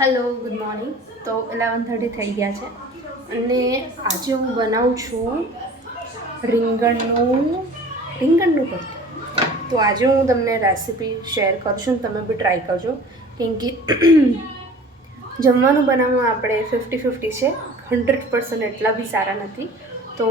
Hello, good morning. તો 11:30 થઈ ગયા છે અને આજે હું બનાવું છું રીંગણનું ભરતું. તો આજે હું તમને રેસીપી શેર કરું છું અને તમે બી ટ્રાય કરજો. કેમ કે જમવાનું બનાવવા આપણે 50-50 છે, 100% એટલા બી સારા નથી. તો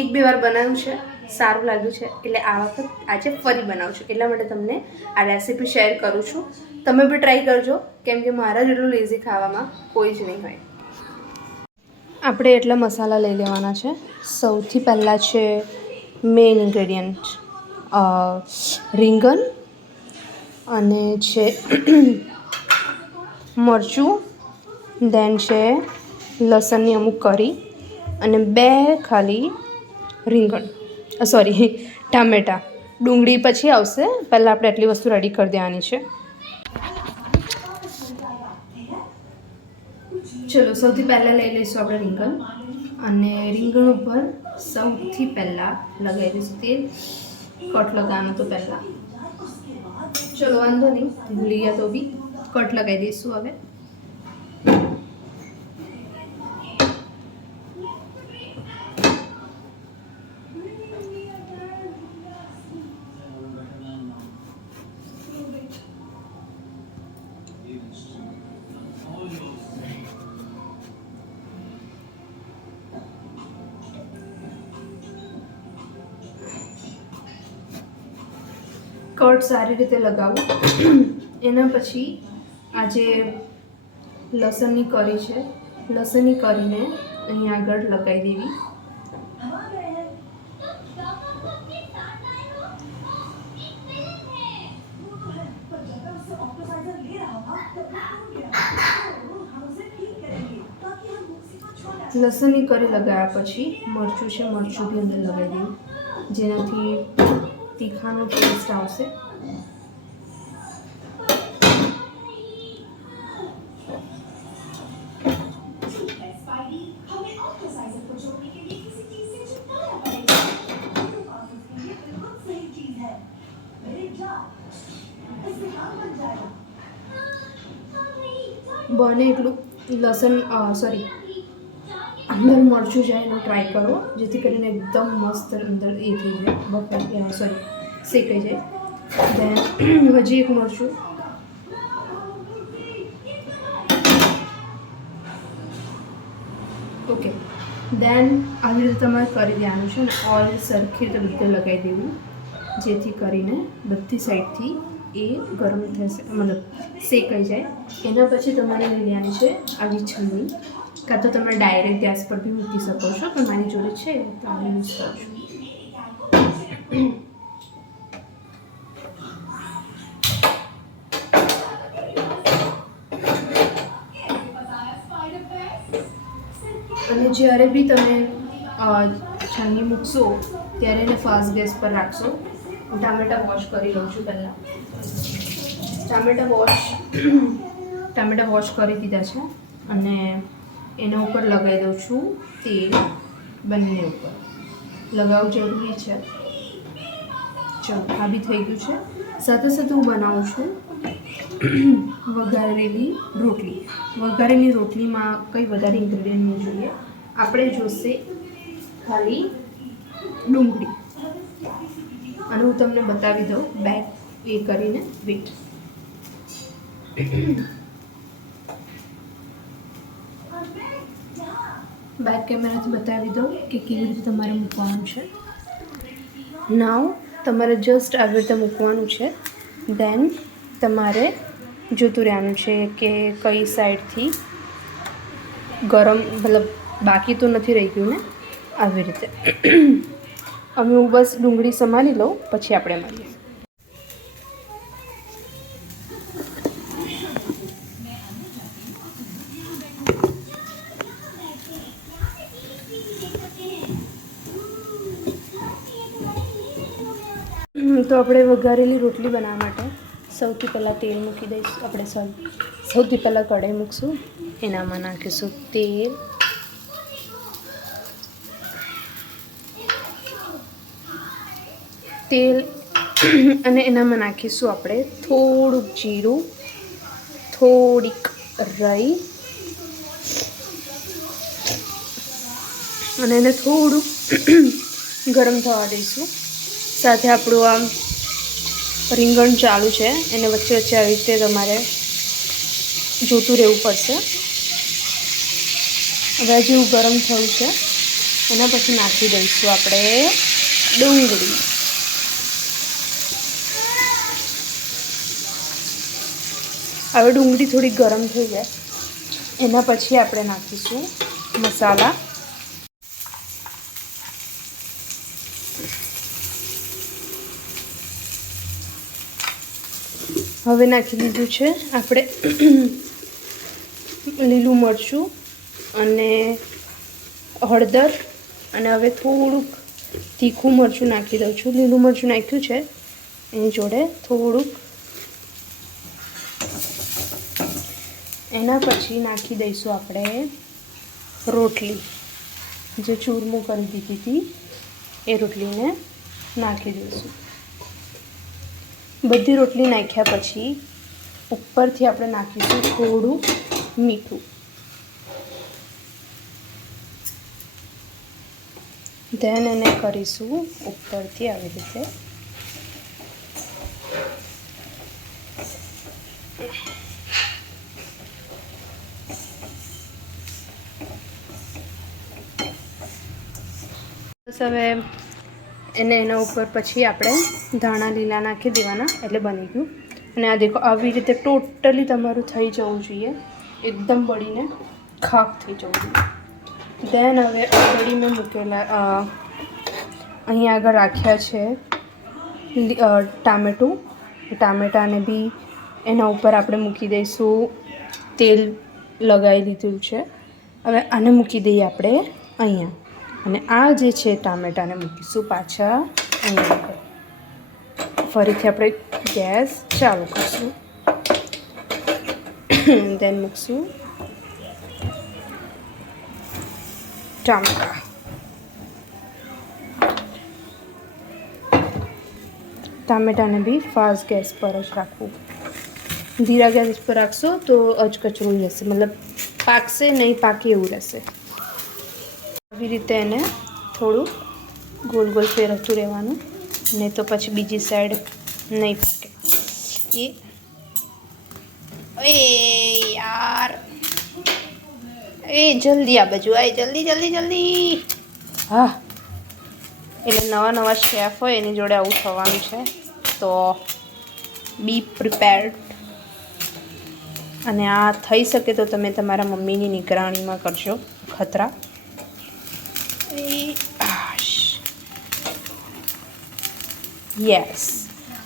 એક બે વાર બનાવ્યું છે, સારું લાગ્યું છે, એટલે આ વખત આજે ફરી બનાવું છું. એટલા માટે તમને આ રેસીપી શેર કરું છું. તમે બી ટ્રાય કરજો, કેમ કે મારા જેટલું લેઝી ખાવામાં કોઈ જ નહીં હોય. આપણે એટલા મસાલા લઈ લેવાના છે. સૌથી પહેલાં છે મેઇન ઇન્ગ્રેડિયન્ટ રીંગણ, અને છે મરચું, દેન છે લસણની અમુક કરી, અને 2 ખાલી ટામેટાં. ડુંગળી પછી આવશે, પહેલાં આપણે આટલી વસ્તુ રેડી કરી દેવાની છે. ચલો, સૌથી પહેલાં લઈ લઈશું આપણે રીંગણ, અને રીંગણ ઉપર સૌથી પહેલાં લગાવી દઈશું તેલ. કટ લગાવવાનું તો પહેલાં, ચલો વાંધો નહીં, ભૂલી ગયા તો બી કટ લગાવી દઈશું હવે. કટ સારી રીતે લગાવું. એના પછી આ જે લસણની કરી છે, લસણની કરીને અહીં આગળ લગાવી દેવી. લસણની કરી લગાવ્યા પછી મરચું છે, મરચું બી અંદર લગાવી દેવું, જેનાથી તીખાનો ટેસ્ટ આવશે. બને એટલું લસણ અંદર મરચું જાય એનો ટ્રાય કરો, જેથી કરીને એકદમ મસ્ત અંદર એ થઈ જાય, શેકાઈ જાય. દેન હજી એક મરચું, ઓકે. દેન આવી રીતે તમારે કરી દેવાનું છે, અને ઓઇલ સરખી રીતે બધે લગાવી દેવું, જેથી કરીને બધી સાઈડથી એ ગરમ થશે, મતલબ શેકાઈ જાય. એના પછી તમારે લઈ લેવાની છે આવી છલની, કાં તો તમે ડાયરેક્ટ ગેસ પર બી મૂકી શકો છો, પણ મારી જોડે છે તો આને યુઝ કરું છું. અને જ્યારે બી તમે છાનની મૂકશો ત્યારે એને ફાસ્ટ ગેસ પર રાખશો. હું ટામેટાં વોશ કરી લઉં છું પહેલાં. ટામેટાં વોશ કરી દીધા છે, અને એના ઉપર લગાવી દઉં છું તેલ. બંને ઉપર લગાવવું જરૂરી છે. ચલો, આ બી થઈ ગયું છે. સાથે સાથે હું બનાવું છું વઘારેલી રોટલી. વઘારેલી રોટલીમાં કંઈ વધારે ઇન્ગ્રેડિયન્ટ નહીં જોઈએ. આપણે જોશે ખાલી ડુંગળી, અને હું તમને બતાવી દઉં બેક એ કરીને વેટ. બેક કેમેરાથી બતાવી દઉં કે કેવી રીતે તમારે મૂકવાનું છે. નાવ તમારે જસ્ટ આવી રીતે મૂકવાનું છે. દેન તમારે જોતું રહેવાનું છે કે કઈ સાઈડથી ગરમ, મતલબ બાકી તો નથી રહી ગયું ને, આવી રીતે. હવે હું બસ ડુંગળી સમારી લઉં, પછી આપણે મળીએ. તો આપણે વઘારેલી રોટલી બનાવવા માટે સૌથી પહેલાં તેલ મૂકી દઈશું. સૌથી પહેલાં કઢાઈ મૂકશું, એનામાં નાખીશું તેલ. અને એનામાં નાખીશું આપણે થોડુંક જીરું, થોડીક રાઈ અને એને થોડું ગરમ થવા દઈશું. સાથે આપણું આમ રીંગણ ચાલુ છે, એને વચ્ચે વચ્ચે આવી રીતે તમારે જોતું રહેવું પડશે. હવે જેવું ગરમ થયું છે એના પછી નાખી દઈશું આપણે ડુંગળી. હવે ડુંગળી થોડી ગરમ થઈ જાય એના પછી આપણે નાખીશું મસાલા. હવે નાખી દીધું છે આપણે લીલું મરચું અને હળદર, અને હવે થોડુંક તીખું મરચું નાખી દઉં છું. લીલું મરચું નાખ્યું છે એની જોડે થોડુંક. એના પછી નાખી દઈશું આપણે રોટલી, જે ચૂરમું કરી દીધી હતી એ રોટલીને નાખી દઈશું. બધી રોટલી નાખ્યા પછી ઉપરથી આપણે નાખીશું થોડું મીઠું. ધેન એને કરીશું ઉપરથી આવી રીતે. હવે એને એના ઉપર પછી આપણે ધાણા લીલા નાખી દેવાના, એટલે બની ગયું. અને આ દેખો, આવી રીતે ટોટલી તમારું થઈ જવું જોઈએ, એકદમ બળીને ખાક થઈ જવું જોઈએ. દેન હવે ઓલરેડી મેં મૂકેલા અહીંયા આગળ રાખ્યા છે ટામેટું. ટામેટાને બી એના ઉપર આપણે મૂકી દઈશું. તેલ લગાવી દીધું છે. હવે આને મૂકી દઈએ આપણે અહીંયા, અને આ જે છે ટામેટાને મૂકીશું પાછા અહીંયા. ફરીથી આપણે ગેસ ચાલુ કરીશું. દેન મૂકશું ટામેટા. ટામેટાને બી ફાસ્ટ ગેસ પર જ રાખવું. ધીરા ગેસ પર રાખશો તો અધકચરું રહેશે, મતલબ પાકશે નહીં, પાકે એવું રહેશે. આવી રીતે એને થોડું ગોલ ગોલ ફેરવતું રહેવાનું, નહીં તો પછી બીજી સાઈડ નહીં પાકે. એ યાર, એ જલ્દી આ બાજુ આય, જલ્દી જલ્દી જલ્દી. હા, એટલે નવા નવા શેફ હોય એની જોડે આવું થવાનું છે, તો બી પ્રિપેર્ડ. અને આ થઈ શકે તો તમે તમારા મમ્મીની નિગરાણીમાં કરજો. ખતરા. યસ.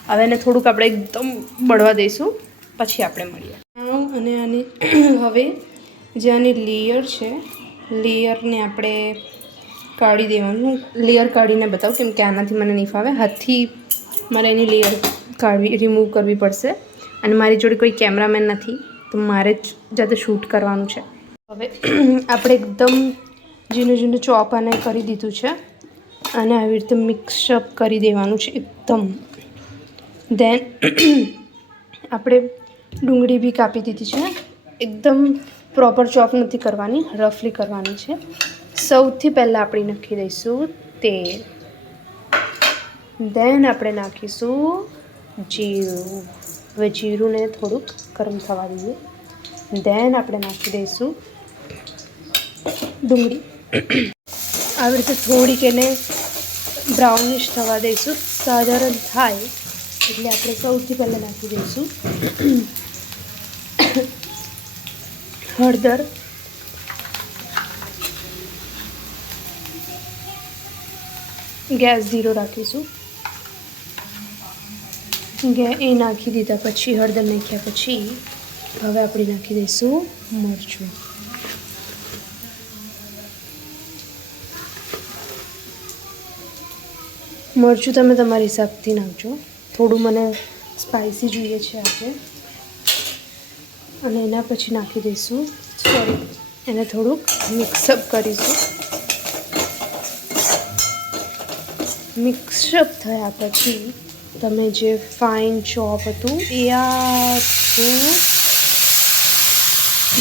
હવે એને થોડુંક આપણે એકદમ બળવા દઈશું, પછી આપણે મળીએ. અને આની હવે જે આની લેયર છે, લેયરને આપણે કાઢી દેવાનું. લેયર કાઢીને બતાવું, કેમ કે આનાથી મને નહીં ફાવે. હાથથી મારે એની લેયર રિમૂવ કરવી પડશે, અને મારી જોડે કોઈ કેમેરામેન નથી, તો મારે જ જાતે શૂટ કરવાનું છે. હવે આપણે એકદમ ઝીણું ઝીણું ચોપ આને કરી દીધું છે, અને આવી રીતે મિક્સઅપ કરી દેવાનું છે એકદમ. દેન આપણે ડુંગળી બી કાપી દીધી છે. એકદમ પ્રોપર ચોપ નથી કરવાની, રફલી કરવાની છે. સૌથી પહેલાં આપણે નાખી દઈશું તેલ. દેન આપણે નાખીશું જીરું. હવે જીરુંને થોડુંક ગરમ થવા દઈએ. દેન આપણે નાખી દઈશું ડુંગળી. આવી રીતે થોડીક એને બ્રાઉનિશ થવા દઈશું. સાધારણ થાય એટલે આપણે સૌથી પહેલાં નાખી દઈશું હળદર. ગેસ ઝીરો રાખીશું. એ નાખી દીધા પછી, હળદર નાખ્યા પછી હવે આપણે નાખી દઈશું મરચું. મરચું તમે તમારા હિસાબથી નાખજો. થોડું મને સ્પાઇસી જોઈએ છે આજે. અને એના પછી નાખી દઈશું, એને થોડુંક મિક્સઅપ કરીશું. મિક્સઅપ થયા પછી તમે જે ફાઇન ચોપ હતું એ આખું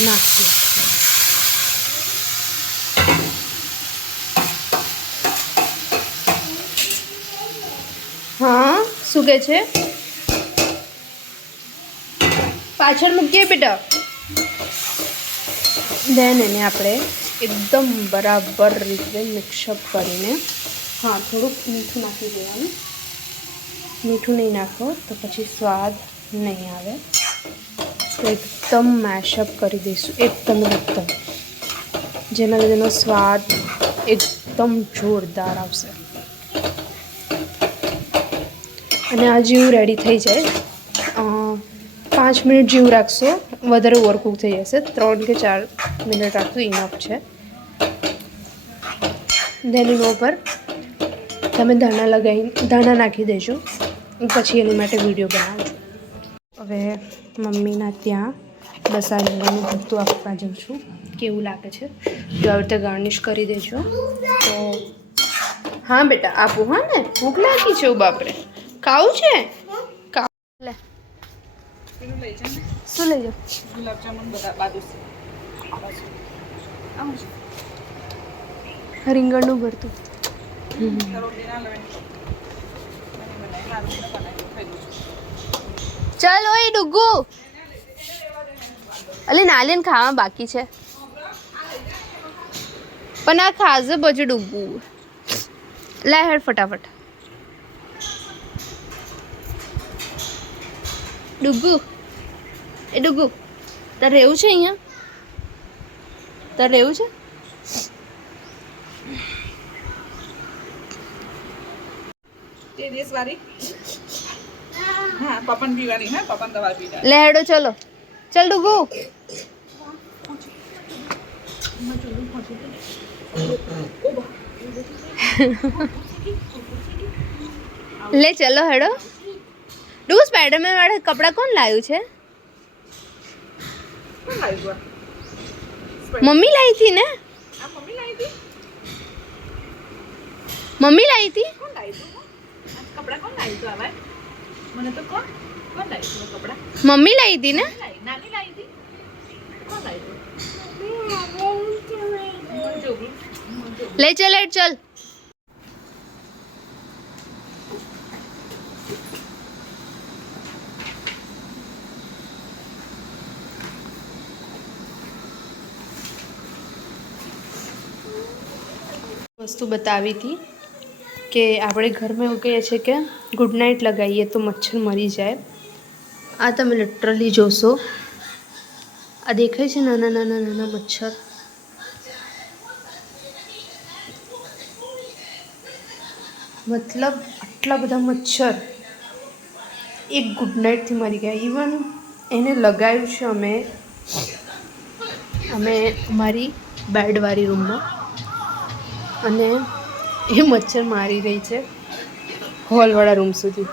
નાખીએ. હા શું કહે છે? પાછળ મૂકીએ બેટા. દેન એને આપણે એકદમ બરાબર રીતે મિક્સઅપ કરીને, હા થોડુંક મીઠું નાખી દેવાનું. મીઠું નહીં નાખો તો પછી સ્વાદ નહીં આવે. તો એકદમ મેશઅપ કરી દઈશું, એકદમ, જેના લીધે એનો સ્વાદ એકદમ જોરદાર આવશે. અને આ જેવું રેડી થઈ જાય 5 મિનિટ જેવું રાખશો, વધારે ઓવરકુક થઈ જશે. 3 કે 4 મિનિટ રાખવું ઇનફ છે. દેન એના ઉપર તમે ધાણા નાખી દેજો, પછી એની માટે વિડીયો બનાવજો. હવે મમ્મીના ત્યાં બસા રીંગણનું ભરતું આપવા જાઉં છું. કેવું લાગે છે તો આવી રીતે ગાર્નિશ કરી દેજો. તો હા બેટા આપું. હા ને ભૂખ લાગી છે. બાપરે ખાવું છે? લે શું લઈ જાઓ? રીંગણનું ભરતું. ચાલ ઓય ડુગુ, અલે નાલિયન ખાવા બાકી છે પણ આ ખાજે પછી ડુગુ. લાય હેડ ફટાફટ. ડુગુ એ ડુગુ, તારે રહેવું છે અહીંયા? તારે રહેવું છે? લે હેડો ચલો. ચલ ડુગુ. લે ચલો હેડો. ડુગુ સ્પાઈડરમેન વાળા કપડાં કોણ લાવ્યું છે? મમ્મી લાવી હતી ને? મમ્મી લાવી હતી. મમ્મી લાવી હતી ને? લે ચલ હેડ ચલ. વસ્તુ બતાવી હતી કે આપણે ઘરમાં એવું કહીએ છીએ કે ગુડ નાઇટ લગાવીએ તો મચ્છર મરી જાય. આ તમે લિટરલી જોશો, આ દેખાય છે નાના નાના નાના મચ્છર. મતલબ આટલા બધા મચ્છર એક ગુડ નાઇટથી મરી ગયા. ઇવન એને લગાવ્યું છે અમે અમારી બેડવાળી રૂમમાં, અને એ મચ્છર મારી રહી છે હોલવાળા રૂમ સુધી.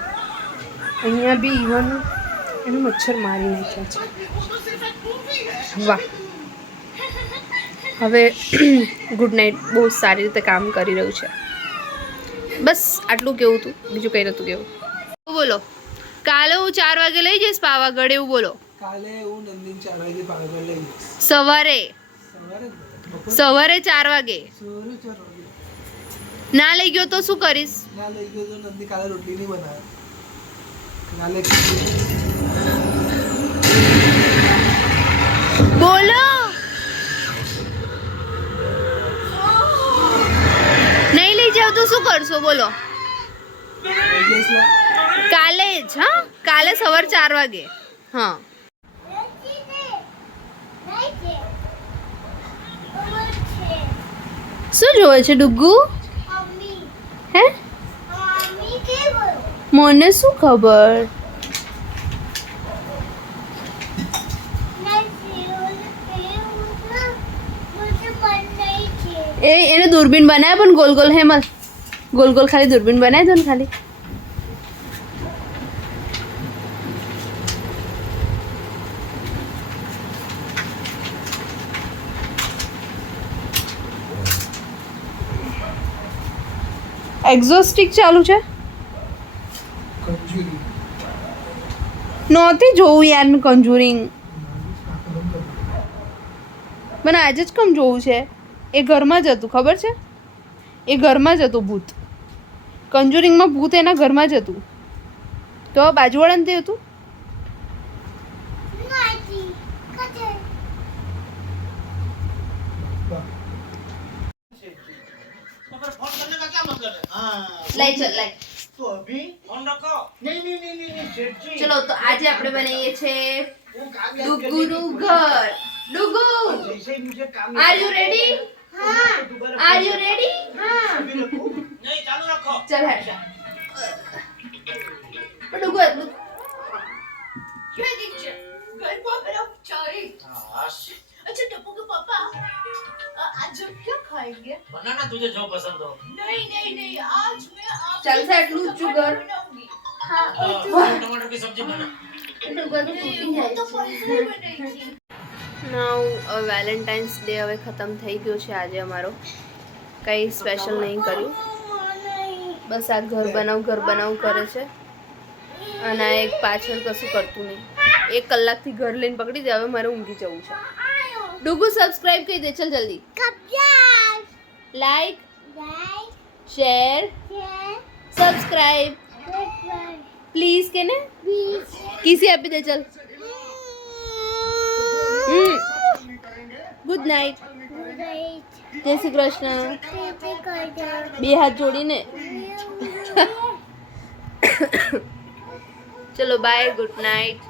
અહીંયા બી ઇવન એને મચ્છર મારી નાખ્યા છે. વાહ. હવે ગુડ નાઇટ બહુ સારી રીતે કામ કરી રહ્યું છે. બસ આટલું કેવું હતું, બીજું કંઈ નહોતું કેવું. બોલો, કાલે હું 4 વાગે લઈ જઈશ પાવાગઢ, એવું બોલો. કાલે હું નંદિન 4 વાગે પાવાગઢ લઈ જઈશ. સવારે 4 વાગે. ના લઈ ગયો તો શું કરીશ? ના લઈ ગયો તો નંદી કાલે રોટલી નહીં બનાવે. કાલે બોલો. નહીં લઈ જાવ તો શું કરશો બોલો? કાલે જ. હા કાલે સવાર 4 વાગે. હા શું જોવે છે ડુગ્ગુ? હે મને શું ખબર? એને દૂરબીન બનાવે પણ goal goal Hemal, goal goal ખાલી દૂરબીન બનાવી દો ને ખાલી. એક્ઝોસ્ટિક ચાલુ છે. નહોતી જોવું યાર મેં કંજુરિંગ. મને આજે જ કેમ જોવું છે? એ ઘરમાં જ હતું, ખબર છે? એ ઘરમાં જ હતું ભૂત. કંજુરિંગમાં ભૂત એના ઘરમાં જ હતું. તો બાજુવાળાને તે હતું. फोन करने का क्या मतलब है? हाँ લાઈ ચલ લાઈ. तो अभी फोन रखो। नहीं सेठ जी ચલો તો આજે આપણે બનાવીએ છે वो काम याद ડુગુનું ઘર. ડુગુ, जैसे ही मुझे काम are you ready? Are you ready? अभी रखो नहीं चालू रखो। चल हर्षा. डुगू क्या दीक्षा घर पर मेरा चाय हाँ अच्छा टप्पू के पापा आज हम क्या खाएंगे बनाना तुझे जो पसंद हो। नहीं नहीं नहीं आज मैं आप चल से आटलू જ છું ઘર. बनाऊंगी टमाटर की सब्जी बना। डुगू तो नहीं, ફૂટી वो જાય तो છે. परसों ही बनाई थी નાउ વેલેન્ટાઇન્સ ડે હવે ખતમ થઈ ગયો છે આજે અમારો. કંઈ સ્પેશિયલ નહીં કર્યું, બસ આ ઘર બનાવ કરે છે અને આ એક પાછળ કશું કરતું નહીં. 1 કલાકથી ઘર લઈને પકડી દે. હવે મારે ઊંઘી જવું છે. ડુગુ સબસ્ક્રાઇબ કરી દે, ચલ જલ્દી. લાઈક, શેર, સબસ્ક્રાઇબ પ્લીઝ કે ને કિસી આપી દે. ચલ ગુડ નાઇટ, જય શ્રી કૃષ્ણ. 2 હાથ જોડીને. ચલો બાય, ગુડ નાઇટ.